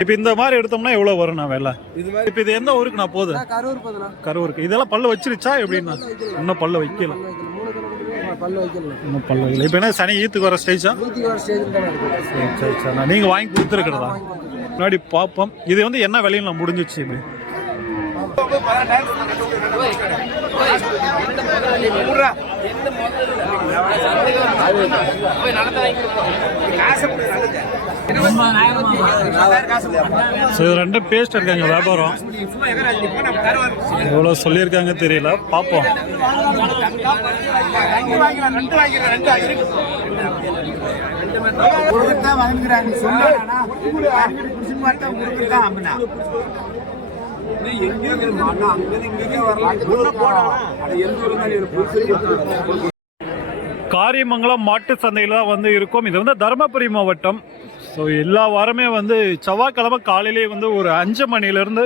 இப்ப இந்த மாதிரி எடுத்தோம்னா எவ்வளவு வரும் நான் வேலை? இப்ப இது எந்த ஊருக்கு நான் போகுது? கரூருக்கு. இதெல்லாம் பல்லு வச்சிருச்சா எப்படின்னா? இன்னும் பல்லு வைக்கல. இன்னும் பல்லு வைக்கல. இப்ப என்ன சனி ஈத்துக்கு வர ஸ்டேஜா? நீங்க வாங்கி கொடுத்துருக்கிறதா? முன்னாடி பாப்போம். இது வந்து என்ன விலையும் நான் முடிஞ்சிச்சு. இப்படி ரெண்டு பேஸ்ட் இருக்காங்க வியாபாரம். எவ்வளவு சொல்லியிருக்காங்க தெரியல, பாப்போம். காரியமங்கலம் மாட்டு சந்தையில் தான் வந்து இருக்கும். இது வந்து தருமபுரி மாவட்டம். ஸோ எல்லா வாரமே வந்து செவ்வாய்க்கிழமை காலையிலே வந்து ஒரு 5 மணிலேருந்து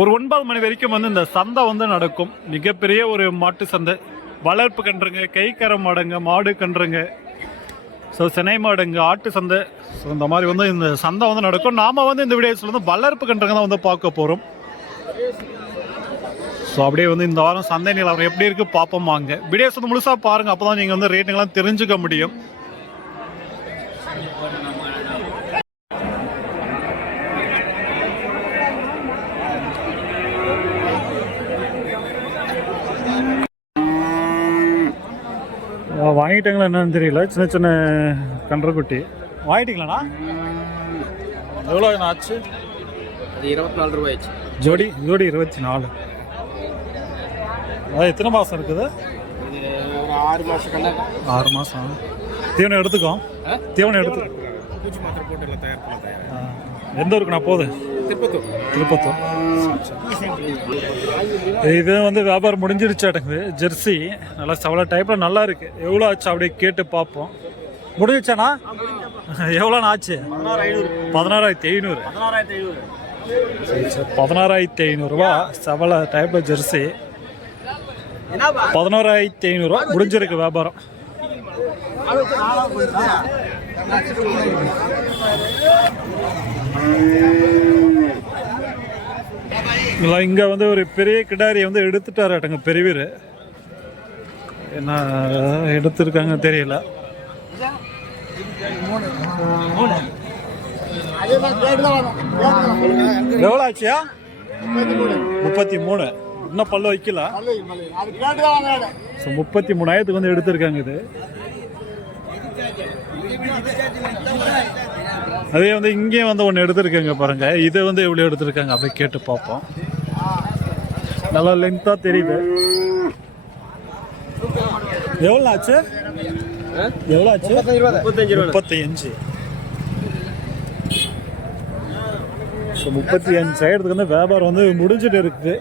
ஒரு 9 மணி வரைக்கும் வந்து இந்த சந்தை வந்து நடக்கும். மிகப்பெரிய ஒரு மாட்டு சந்தை. வளர்ப்பு கன்றுங்க, கைக்கரை மாடுங்க, மாடு கன்றுங்க, ஸோ சினை மாடுங்க, ஆட்டு சந்தை. ஸோ இந்த மாதிரி வந்து இந்த சந்தை வந்து நடக்கும். நாம் வந்து இந்த வீடியோஸில் வந்து வளர்ப்பு கன்றுங்க தான் வந்து பார்க்க போகிறோம். ஸோ அப்படியே வந்து இந்த வாரம் சந்தை நிலவரம் எப்படி இருக்குது பார்ப்போம் வாங்க. வீடியோஸ் வந்து முழுசாக பாருங்கள், அப்போ தான் நீங்கள் வந்து ரேட்டுங்கெல்லாம் தெரிஞ்சுக்க முடியும். வாங்கிட்டாங்களா என்னன்னு தெரியல. சின்ன சின்ன கன்றுக்குட்டி வாங்கிட்டீங்களாண்ணா? எவ்வளோ ஆச்சு? 24 ரூபாய் ஆச்சு. ஜோடி 24. அது எத்தனை மாதம் இருக்குது? ஒரு 6 மாதம் கணக்கு. 6 மாதம். தீவனம் எடுத்துக்கோ. தீவனம் எடுத்து பூச்சி மாத்திரை போட்டு எல்லாம் தயார் பண்ண. எந்த ஊருக்கு நான் போகுது? திருப்பத்தூர். இது வந்து வியாபாரம் முடிஞ்சிருச்சாட்டுங்குது. ஜெர்சி நல்லா சவள டைப்பில் நல்லா இருக்குது. எவ்வளோ ஆச்சு அப்படியே கேட்டு பார்ப்போம். முடிஞ்சிச்சாண்ணா? எவ்வளோண்ணா ஆச்சு? 16,500. 16,500 ரூபா சவள டைப்பில் ஜெர்சி. 11,500 ரூபா முடிஞ்சிருக்கு வியாபாரம். இங்கே வந்து ஒரு பெரிய கிடாரியை வந்து எடுத்துட்டாராட்டங்க பெரியவர். என்ன எடுத்துருக்காங்க தெரியல. எவ்வளோ ஆச்சியா? 33. இன்னும் பல்ல வைக்கல. 33,000 வந்து எடுத்திருக்காங்க. இது அதே வந்து இங்கே வந்து ஒன்று எடுத்திருக்காங்க பாருங்க. இதை வந்து எவ்வளோ எடுத்திருக்காங்க அப்படியே கேட்டு பார்ப்போம். நல்லா லென்த்தாக தெரியுது. எவ்வளோ ஆச்சு? 35. ஸோ 35,000 வந்து வியாபாரம் வந்து முடிஞ்சுட்டு இருக்குது.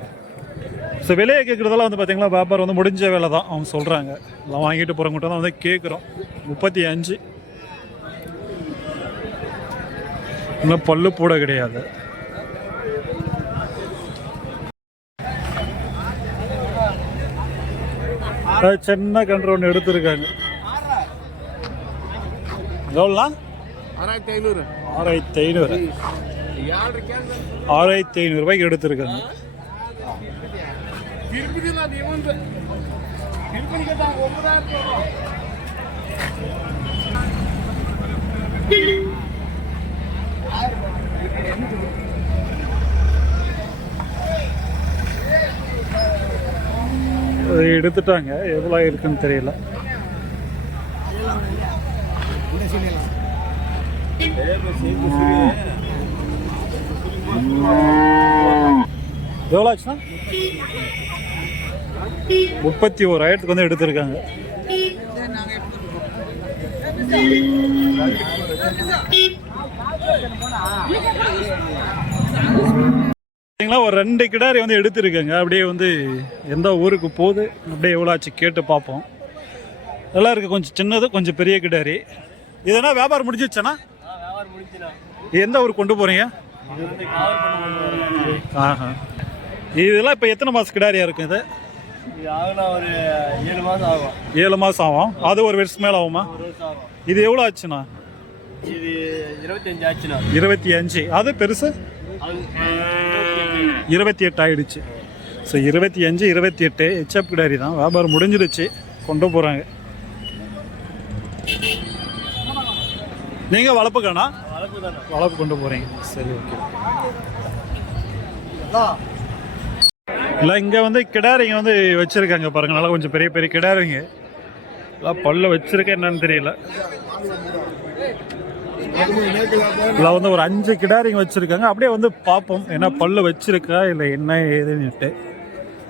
ஸோ விலையை கேட்குறதெல்லாம் வந்து பார்த்தீங்கன்னா வியாபாரம் வந்து முடிஞ்ச வேலை தான் அவங்க சொல்கிறாங்க. எல்லாம் வாங்கிட்டு போகிறவங்ககிட்ட தான் வந்து கேட்குறோம். 35. இன்னும் பல்லு போட கிடையாது. சின்ன கன்று ஒன்று எடுத்துருக்காங்க. எவ்வளோ? 6,500. 6,500 ரூபாய்க்கு எடுத்துருக்காங்க. எடுத்துட்டாங்க. எவ்வளோ இருக்குன்னு தெரியல. எவ்வளோ ஆச்சுன்னா? 31,000 வந்து எடுத்திருக்காங்க. ஒரு 2 கிடாரி வந்து எடுத்துருக்காங்க. அப்படியே வந்து எந்த ஊருக்கு போகுது அப்படியே எவ்வளோ ஆச்சு கேட்டு பார்ப்போம். நல்லா இருக்குது. கொஞ்சம் சின்னது, கொஞ்சம் பெரிய கிடாரி. இதனா வியாபாரம் முடிஞ்சிடுச்சாண்ணா? எந்த ஊருக்கு கொண்டு போகிறீங்க? ஆஹா. இதெல்லாம் இப்போ எத்தனை மாதம் கிடாரியாக இருக்கும்? இது இது ஆகுனா ஒரு 7 மாதம் ஆகும். 7 மாதம் ஆகும். அது ஒரு வருஷம் மேலே ஆகுமா? ஒரு வருஷம் ஆகும். இது எவ்வளோ ஆச்சுண்ணா? இது 25 ஆச்சுண்ணா. 25. அது பெருசு அது 28 ஆயிடுச்சு. ஸோ 25, 28 ஹெச்எப் கிடாரி தான். வியாபாரம் முடிஞ்சிடுச்சு, கொண்டு போகிறாங்க. நீங்கள் வளர்ப்புக்காண்ணா? வளர்ப்பு தானே. வளர்ப்பு கொண்டு போகிறீங்க. சரி, ஓகே. இல்லை, இங்கே வந்து கிடாரிங்க வந்து வச்சுருக்காங்க பாருங்க. நல்லா கொஞ்சம் பெரிய பெரிய கிடாரிங்க எல்லாம் பல்ல வச்சுருக்கேன் என்னன்னு தெரியல. இல்லை வந்து ஒரு 5 கிடாரிங்க வச்சுருக்காங்க. அப்படியே வந்து பார்ப்போம் என்ன பல்லு வச்சுருக்கா இல்லை என்ன ஏதுன்னுட்டு.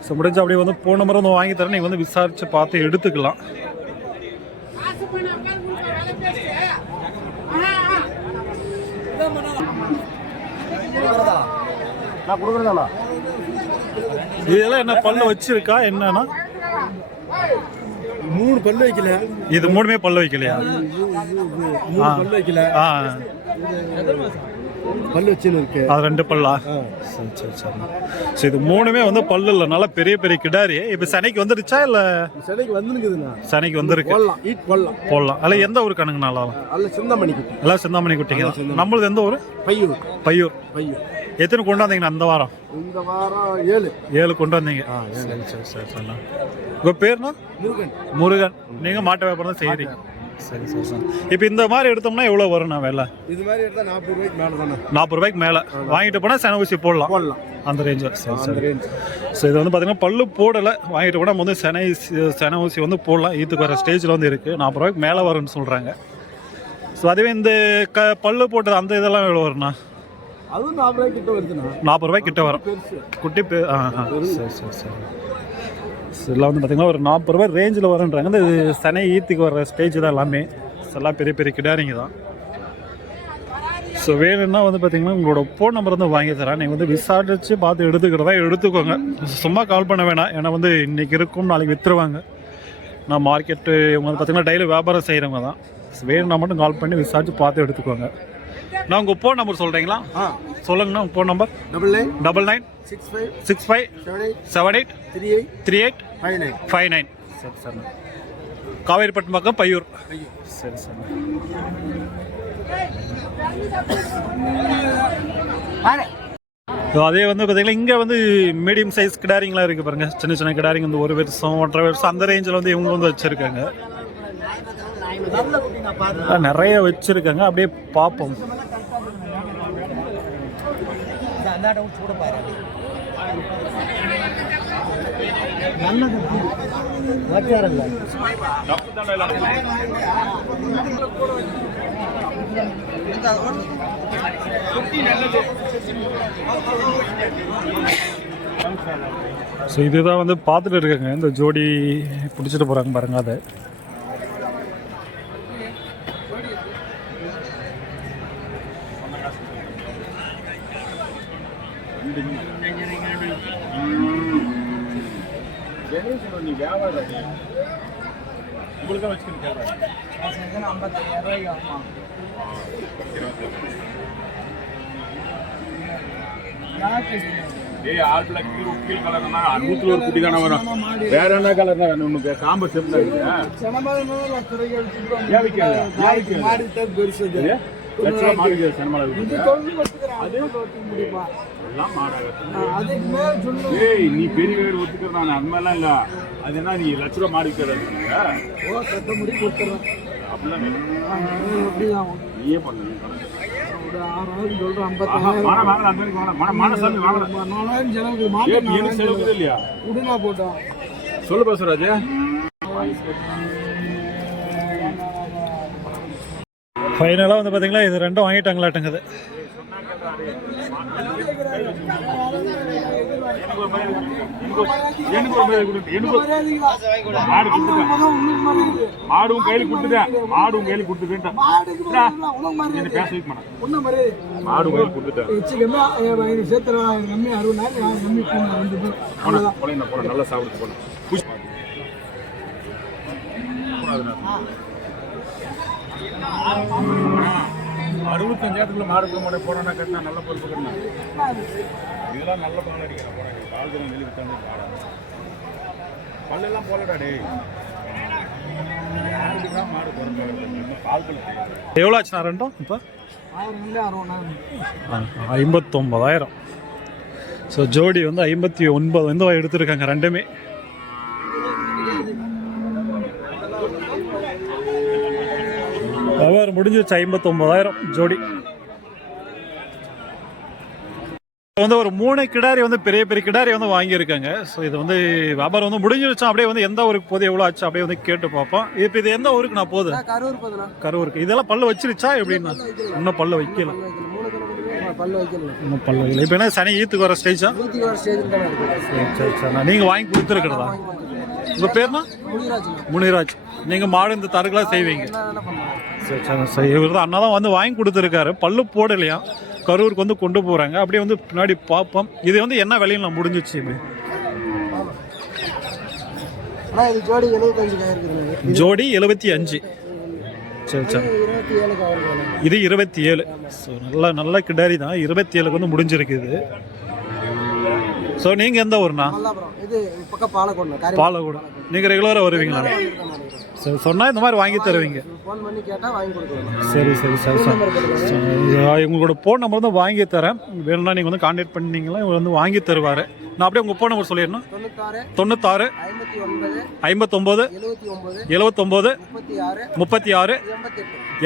ஸோ முடிஞ்சு அப்படியே வந்து போன முறை வந்து வாங்கி தரேன். நீங்கள் வந்து விசாரித்து பார்த்து எடுத்துக்கலாம். நான் கொடுக்குறதாண்ணா. இதெல்லாம் என்ன பல்லு வச்சிருக்கா என்னன்னா? 3 பல்லு வைக்கல. இது 3மே பல்லு வைக்கலையா? 3 பல்லு வைக்கல. ஆ, பல்லு வச்சுன்னு இருக்கு. அது 2 பல்லா? சரி சரி சரி. ஸோ இது 3மே வந்து பல்லு இல்லை, நல்லா பெரிய பெரிய கிடாரி. இப்போ சனைக்கு வந்துருச்சா இல்லை? சனைக்கு வந்துருக்குதுண்ணா. சனைக்கு வந்துருக்கு. போடலாம், ஈட் போடலாம். போடலாம். அதில் எந்த ஊர் கணக்கு நாளாகும்? அதில் சிந்தாமணி குட்டி. எல்லாம் சிந்தாமணி குட்டிங்க. நம்மளது எந்த ஊர்? பையூர். பையூர். பையூர். எத்தனை கொண்டு வந்தீங்கண்ணா அந்த வாரம்? இந்த வாரம் 7. 7 கொண்டு வந்தீங்க. சரி சரி சரி சரிண்ணா. உங்கள் பேர்ண்ணா? முருகன். முருகன். நீங்கள் மாட்டு வியாபாரம் தான் செய்கிறீங்க. சரி சரி சார். இப்போ இந்த மாதிரி எடுத்தோம்னா எவ்வளோ வரும்ண்ணா விலை? இது மாதிரி எடுத்தால் 40 ரூபாய்க்கு மேலே தானே. 40 ரூபாய்க்கு மேலே வாங்கிட்டு போனால் சென ஊசி போடலாம். போடலாம் அந்த ரேஞ்சில். சரி அந்த சரி. ரேஞ்ச். ஸோ இது வந்து பார்த்தீங்கன்னா பல்லு போடலை, வாங்கிட்டு போனால் வந்து சென ஊசி வந்து போடலாம். ஈத்துக்கு வர ஸ்டேஜில் வந்து இருக்குது. 40 ரூபாய்க்கு மேலே வரும்னு சொல்கிறாங்க. ஸோ அதுவே இந்த பல்லு போட்டது அந்த இதெல்லாம் எவ்வளோ வரும்ண்ணா? அதுவும் 40 ரூபாய்க்கு கிட்ட வருதுண்ணா. 40 ரூபாய்க்கு கிட்ட வரும். பெருசு குட்டி சரி சரி சரி. இதெல்லாம் வந்து பார்த்தீங்கன்னா ஒரு 40 ரூபாய் ரேஞ்சில் வருன்றாங்க. இந்த சனை ஈத்துக்கு வர ஸ்டேஜ் தான் எல்லாமே. எல்லாம் பெரிய பெரிய கிடாரிங்க தான். ஸோ வேணும்னா வந்து பார்த்தீங்கன்னா உங்களோட ஃபோன் நம்பர் வந்து வாங்கி தரேன். நீங்கள் வந்து விசாரிச்சு பார்த்து எடுத்துக்கிறதா எடுத்துக்கோங்க. சும்மா கால் பண்ண வேணாம். ஏன்னா வந்து இன்றைக்கி இருக்கும், நாளைக்கு விற்றுருவாங்க. நான் மார்க்கெட்டு இவங்க வந்து பார்த்தீங்கன்னா டெய்லி வியாபாரம் செய்கிறவங்க தான். வேணும்னா மட்டும் கால் பண்ணி விசாரிச்சு பார்த்து எடுத்துக்கோங்க. நான் உங்கள் ஃபோன் நம்பர் சொல்கிறீங்களா? சொல்லுங்கண்ணா உங்கள் ஃபோன் நம்பர். 99 65 78 38 59. சரி சார். காவேரிப்பட்டினம் பக்கம் பையூர். சரி சார். அதே வந்து பார்த்தீங்கன்னா இங்கே வந்து மீடியம் சைஸ் கிடாரிங்களாம் இருக்குது பாருங்கள். சின்ன சின்ன கிடாரிங்க வந்து 1 வருஷம் 1.5 வருஷம் அந்த ரேஞ்சில் வந்து இவங்க வந்து வச்சுருக்காங்க. நிறைய வச்சுருக்காங்க. அப்படியே பார்ப்போம். ஸோ இதுதான் வந்து பார்த்துட்டு இருக்காங்க. இந்த ஜோடி பிடிச்சிட்டு போகிறாங்க பாருங்க. அதை குட்டி தானே வரும். வேற என்ன கலர் உனக்கு சாம்பல் செப்பு நீ பெரிய பேர் ஒத்துக்கிறேன். நான் அது மாதிரிலாம் இல்ல. அது என்ன நீ லட்ச ரூபா மாடி அப்படிலாம் நீயே பண்ணு. சொல்லு பசராஜ். ஃபைனலாக வந்து பார்த்தீங்கன்னா இது ரெண்டும் வாங்கிட்டாங்களாட்டுங்குது. மாடும் கையில் கொடுத்துட்டேன். மாடும் கையில் கொடுத்துட்டேன். பேச வைக்க மாட்டேன். மாடு கையில் கொடுத்துட்டேன். நல்லா சாப்பிட்டு போனேன். 65,000 மாடுக்கு முறை போனா கட்டினா நல்ல பொறுப்பு கட்டினா இதெல்லாம் நல்ல பால் அடிக்கிறேன். கால் தினம் வெளியே விட்டாங்க. பல்லெல்லாம் போலடா டேய். யாருக்குதான் மாடு பிறந்தாரு? பால் பல்லு. எவ்வளோ ஆச்சுண்ணா ரெண்டும் இப்போ? 59,000. ஸோ ஜோடி வந்து 59 வந்து எடுத்துருக்காங்க ரெண்டுமே. வியாபாரம் முடிஞ்சிருச்சு 59,000 ஜோடி. வந்து ஒரு 3 கிடாரி வந்து பெரிய பெரிய கிடாரி வந்து வாங்கியிருக்காங்க. ஸோ இது வந்து வியாபாரம் வந்து முடிஞ்சிருச்சா, அப்படியே வந்து எந்த ஊருக்கு போகுது, எவ்வளோ ஆச்சு அப்படியே வந்து கேட்டு பார்ப்போம். இப்போ இது எந்த ஊருக்கு நான் போகுது? கரூருக்கு. இதெல்லாம் பல்லு வச்சிருச்சா எப்படின்னா? இன்னும் பல்லு வைக்கல. இன்னும் பல்லு வைக்கல. இப்போ என்ன சனி ஈத்துக்கு வர ஸ்டேஜா? சரி சரி. நீங்கள் வாங்கி கொடுத்துருக்கிறதா? உங்கள் பேர்னா? முனிராஜ். நீங்கள் மாடு இந்த தருக்கெல்லாம் செய்வீங்க? சரி சரி சரி. இவர் தான் அண்ணா தான் வந்து வாங்கி கொடுத்துருக்காரு. பல்லு போடலையா, கரூருக்கு வந்து கொண்டு போகிறாங்க. அப்படியே வந்து பின்னாடி பார்ப்போம். இது வந்து என்ன விலையில் நான் முடிஞ்சிச்சு? இப்படி ஜோடி 75. சரி சரி. இது 27. ஸோ நல்ல கிடாரி தான். 27க்கு வந்து முடிஞ்சிருக்குது. ஸோ நீங்கள் எந்த ஊர்ண்ணா? பாலக்கோடு. நீங்கள் ரெகுலராக வருவீங்களா? சரி, சொன்னால் இந்த மாதிரி வாங்கி தருவீங்க. சரி சரி சரி சார். உங்களோட ஃபோன் நம்பர் வந்து வாங்கி தரேன். வேணும்னா நீங்கள் வந்து கான்டாக்ட் பண்ணிங்கன்னா இவர் வந்து வாங்கி தருவார். நான் அப்படியே உங்கள் ஃபோன் நம்பர் சொல்லிடணும். 96 59 79 36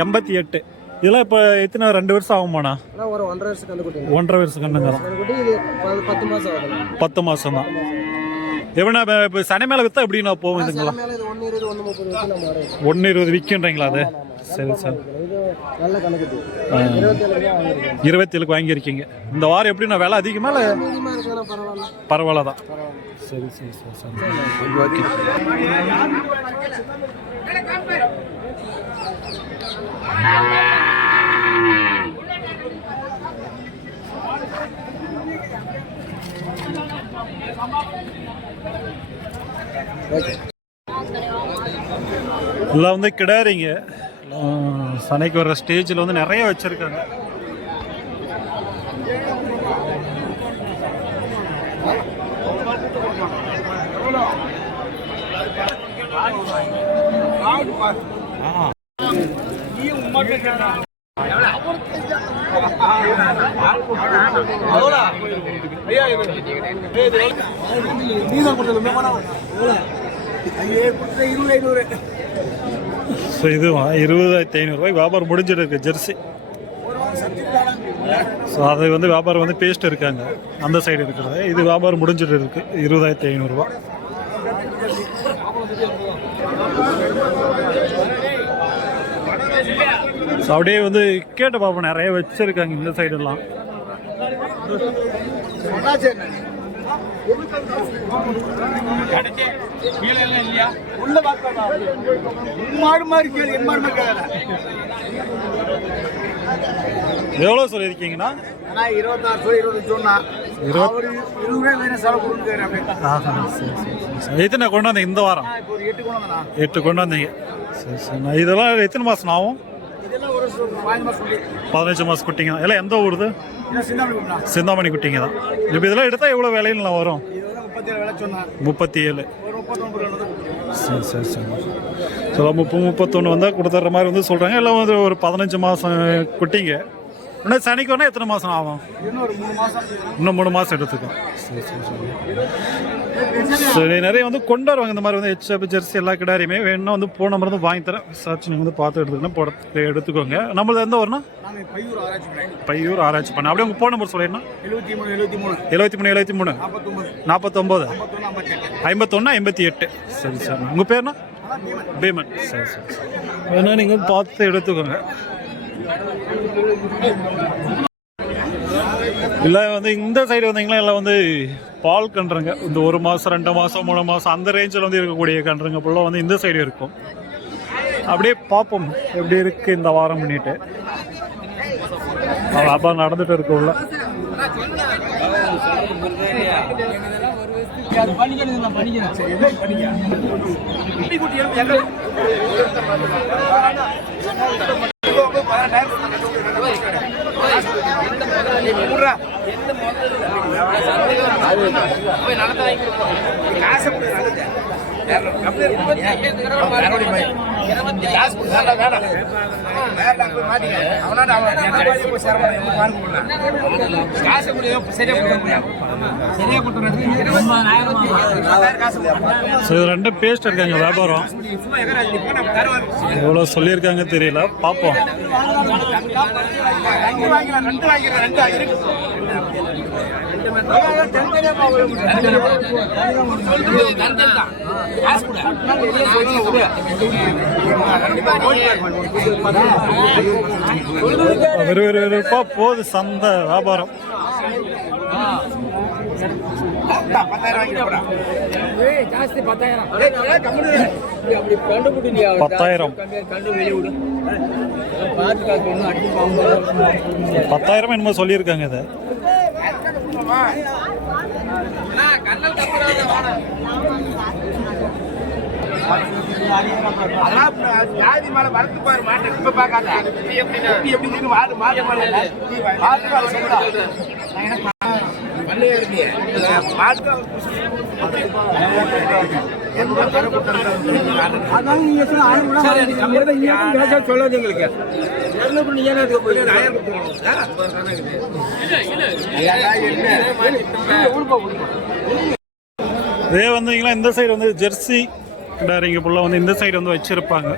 88. இதெல்லாம் இப்போ எத்தனை 2 வருஷம் ஆகுமாண்ணா? ஒரு 1.5 வருஷம் கண்டுபிடிங்க. 1.5 வருஷம் கண்டுங்க தான். 10 மாதம் ஆகும். 10 மாதம் தான். எப்படின்னா இப்போ சனி மேலே விற்றா எப்படின்னா போகுதுங்களா? 120 விற்கின்றீங்களா அது? சரி சார். 27க்கு வாங்கியிருக்கீங்க. இந்த வாரம் எப்படின்னா விலை அதிகமாக இல்லை? பரவாயில்ல தான். சரி சரி சரி சார். ஓகே. எல்லாம் வந்து கிடாரிங்க. சனைக்கு வர்ற ஸ்டேஜில் வந்து நிறைய வச்சிருக்காங்க. இது 20,500 வியாபாரம் முடிஞ்சிட்டு இருக்கு. ஜெர்சி. ஸோ அது வந்து வியாபாரம் வந்து பேஸ்ட் இருக்காங்க அந்த சைடு இருக்கிறது. இது வியாபாரம் முடிஞ்சிட்டு இருக்கு. 20,500. ஸோ அப்படியே வந்து கேட்டு பார்ப்போம். நிறைய வச்சிருக்காங்க இந்த சைடெல்லாம். எவ்வளோ சொல்லியிருக்கீங்கண்ணா? 26 எத்தனை கொண்டாந்தீங்க இந்த வாரம்? 8 கொண்டாந்தீங்க. சரி சரி. இதெல்லாம் எத்தனை மாதம் ஆகும்? 15 மாதம் குட்டிங்க தான். எல்லாம் எந்த ஊருது? சிந்தாமணி குட்டிங்க தான். இப்போ இதெல்லாம் எடுத்தால் எவ்வளோ விலையில வரும்? 37. சரி சரி சரி. ஸோ 31 வந்தால் கொடுத்துட்ற மாதிரி வந்து சொல்கிறாங்க. எல்லாம் வந்து ஒரு 15 மாதம் குட்டிங்க. இன்னும் சனிக்கு வேணால் எத்தனை மாதம் ஆகும்? இன்னும் 3 மாதம் எடுத்துக்கும். சரி சரி சரி. சரி, நிறைய வந்து கொண்டு வருவாங்க இந்த மாதிரி வந்து ஹெச்எப் ஜெர்சி எல்லா கிடாரியுமே. வேணும்னா வந்து ஃபோன் நம்பர் வந்து வாங்கி தரேன். விசாரிச்சு நீங்கள் வந்து பார்த்து எடுத்துக்கணும். எடுத்துக்கோங்க. நம்மளது எந்த ஊர்னா? பையூர் ஆராய்ச்சி பண்ண. அப்படியே உங்கள் ஃபோன் நம்பர் சொல்லிடணும். 73 49 51 58. சரி சார். உங்கள் பேர்னா? பீமன். சரி சரி. வேணா நீங்கள் பார்த்து எடுத்துக்கோங்க. இல்லை வந்து இந்த சைடு வந்தீங்களா எல்லாம் வந்து பால் கன்றுங்க. இந்த 1 மாதம் 2 மாதம் 3 மாதம் அந்த ரேஞ்சில் வந்து இருக்கக்கூடிய கன்றுங்க ஃபுல்லாக வந்து இந்த சைடு இருக்கும். அப்படியே பார்ப்போம் எப்படி இருக்குது இந்த வாரம் பண்ணிட்டு. வியாபாரம் நடந்துட்டு இருக்கு உள்ள. காசு ஸோ இது ரெண்டும் பேஸ்ட் இருக்காங்க வியாபாரம் எவ்வளோ சொல்லியிருக்காங்க தெரியல, பார்ப்போம். விறுவிறுப்பா போகுது சந்தை வியாபாரம். பத்தாயிரம் 10,000 என்னமோ சொல்லியிருக்காங்க இதை. ஜாதி மேல வளர்த்து பாரு மாட்டேன் இப்ப பாக்காத எப்படி வாடு மாடு சொல்லாது எங்களுக்கு இதே வந்தீங்கன்னா இந்த சைடு வந்து ஜெர்சி கிடாரிங்க ஃபுல்லாக வந்து இந்த சைடு வந்து வச்சுருப்பாங்க.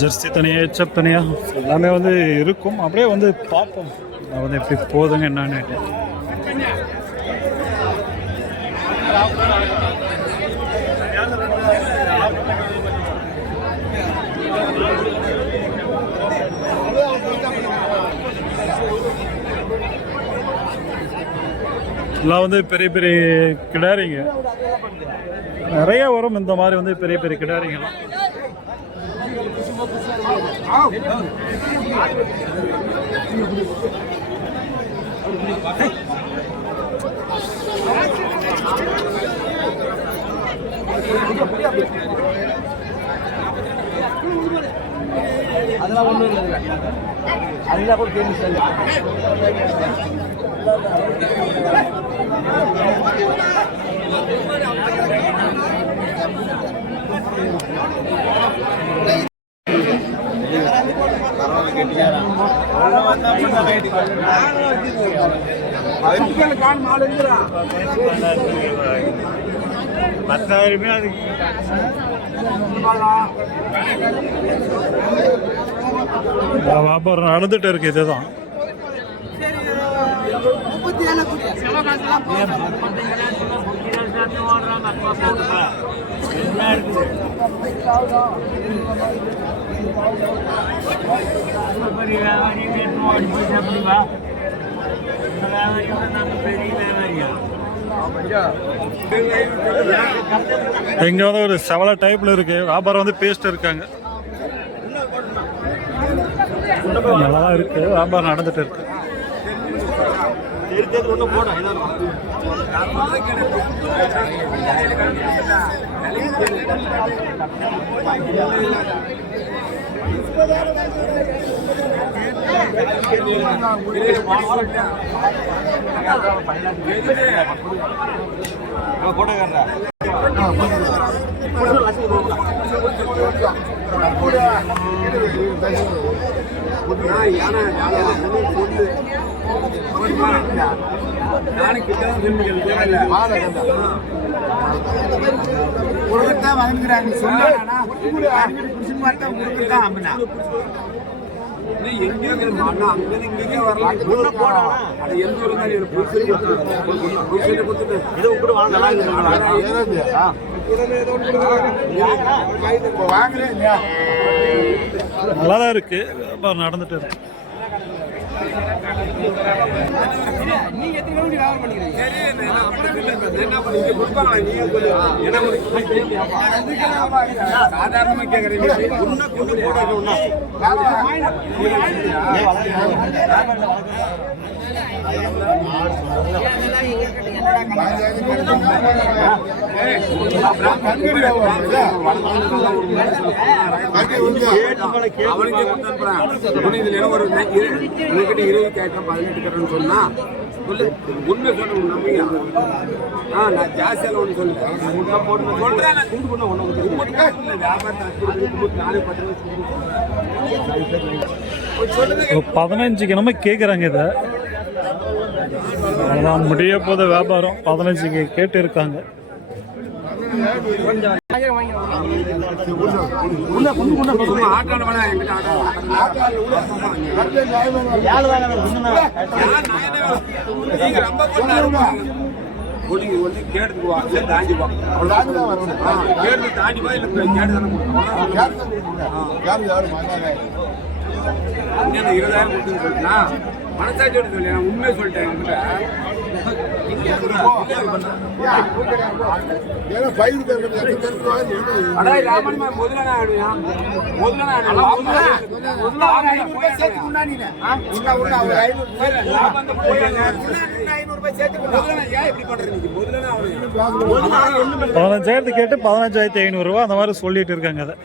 ஜெர்சி தனியாக, ஹெச்எப் தனியாக எல்லாமே வந்து இருக்கும். அப்படியே வந்து பார்ப்போம் அது வந்து எப்படி போகுதுங்க என்னன்னு. எல்லாம் வந்து பெரிய பெரிய கிடாரிங்க நிறைய வரும். இந்த மாதிரி வந்து பெரிய பெரிய கிடாரிங்கலாம் அதெல்லாம் ஒன்றும் இல்லை, அதெல்லாம் கூட ஃபேமஸ் இல்லை. வியாபாரம் நடந்துட்டு இருக்கு. இதுதான் இங்க வந்து ஒரு செவல டைப்ல இருக்கு. வியாபாரம் வந்து பேஸ்ட் இருக்காங்க. நல்லா இருக்கு, வியாபாரம் நடந்துட்டு இருக்கு. நல்லாதான் இருக்கு, நடந்துட்டு இருக்கு. சாதாரணமா கேக்குறீங்க அவனுக்கு 20 18 சொன்னா உண்மை சொல்லணும் நம்பிக்கை. நான் ஜாஸ்தியால ஒன்று சொல்லுவேன். சொல்றேன் நான் குண்டு பண்ண ஒன்று வியாபாரத்தை நானே 10 சொல்லுங்க. 15க்கு நம்ம கேட்குறாங்க இதை. அதான் முடிய போத வியாபாரம் 15க்கு கேட்டு இருக்காங்க. மனசாட்சியோட சொல்லி உண்மையை சொல்லிட்டேன். கேட்டு 15,500 ரூபா அந்த மாதிரி சொல்லிட்டு இருக்காங்க அதை.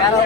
வேற